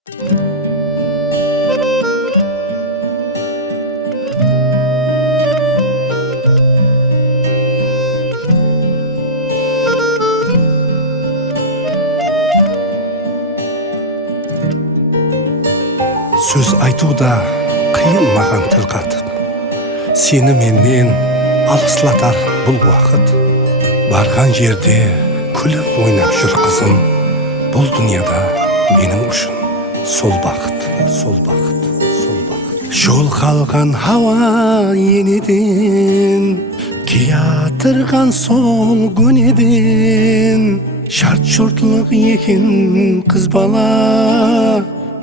Сөз айтуда қиын маған тіл қатып, сені менен алыстатар бұл уақыт. Барған жерде күліп ойнап жүр қызым, бұл дүнияда менің үшін сол бақыт, сол бақыт, сол бақыт. Жол қалған хауа енеден, киятырған сол көнеден, шарт шортлық екен қыз бала,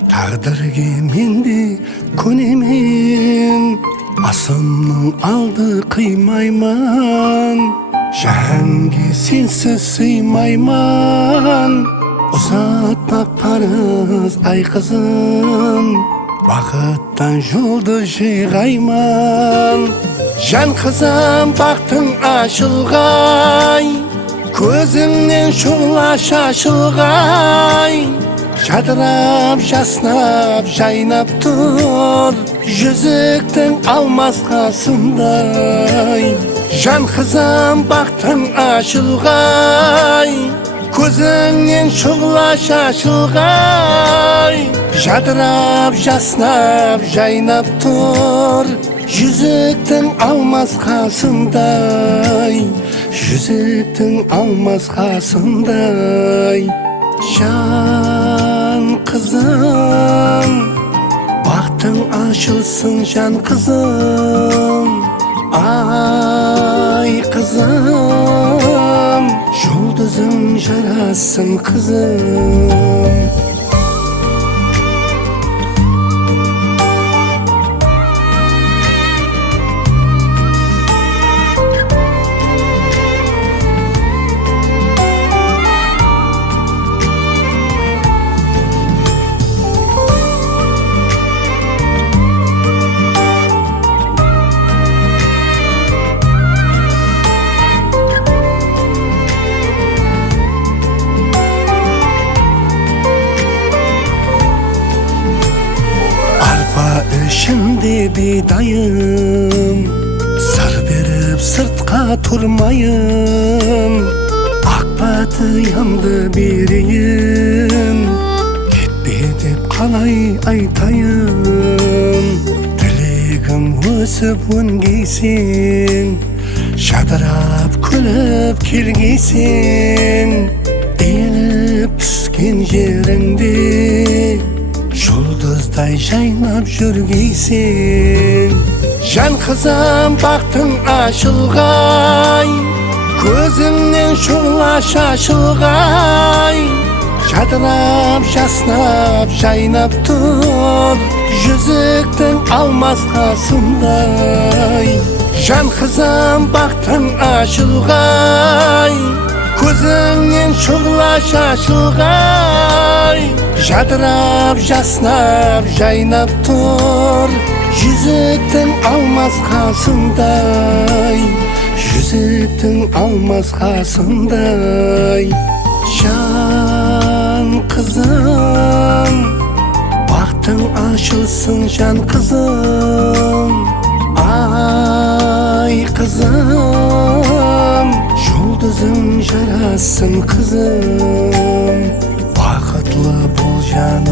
тағдырге менде көнемен. Асымның алды қимайман, жәнге сенсіз сыймайман. Ұзатпақ парыз ай қызым, бақыттан жолды жиғайман. Жан қызым бақтың ашылғай, көзіңнен шұғыла шашылғай. Жадырап, жаснап, жайнап тұр, жүзіктің алмас қасындай. Жан қызым бақтың ашылғай, көзіңнен шұғыла шашылғай. Жадырап, жаснап, жайнап тұр, жүзіктің алмас қасындай. Жүзіктің алмас қасындай. Жан қызым, бақтың ашылсын жан қызым. Ай қызым, жұлдызың жарасын қызым. İçimde бидайым, сыр беріп сыртқа тұрмайым. Ақ батыямды берейін, кетпе деп қалай айтайын. Тілегім өсіп өнгейсен, жадырап күліп келгейсен. Иіліп түскен жеріңде жұлдыздай жайнап жүргейсен. Жан қызым бақтың ашылғай, көзіңнен шұғыла шашылғай. Жадырап, жаснап, жайнап тұр, жүзіктің алмас қасындай. Жан қызым бақтың ашылғай, көзіңнен шұғыла шашылғай. Жадырап, жаснап, жайнап тұр, жүзіктің алмас қасындай. Жүзіктің алмас қасындай. Жан қызым, бақтың ашылсын жан қызым. Ай қызым, жұлдызың жарасын қызым. Бақытлы бол жан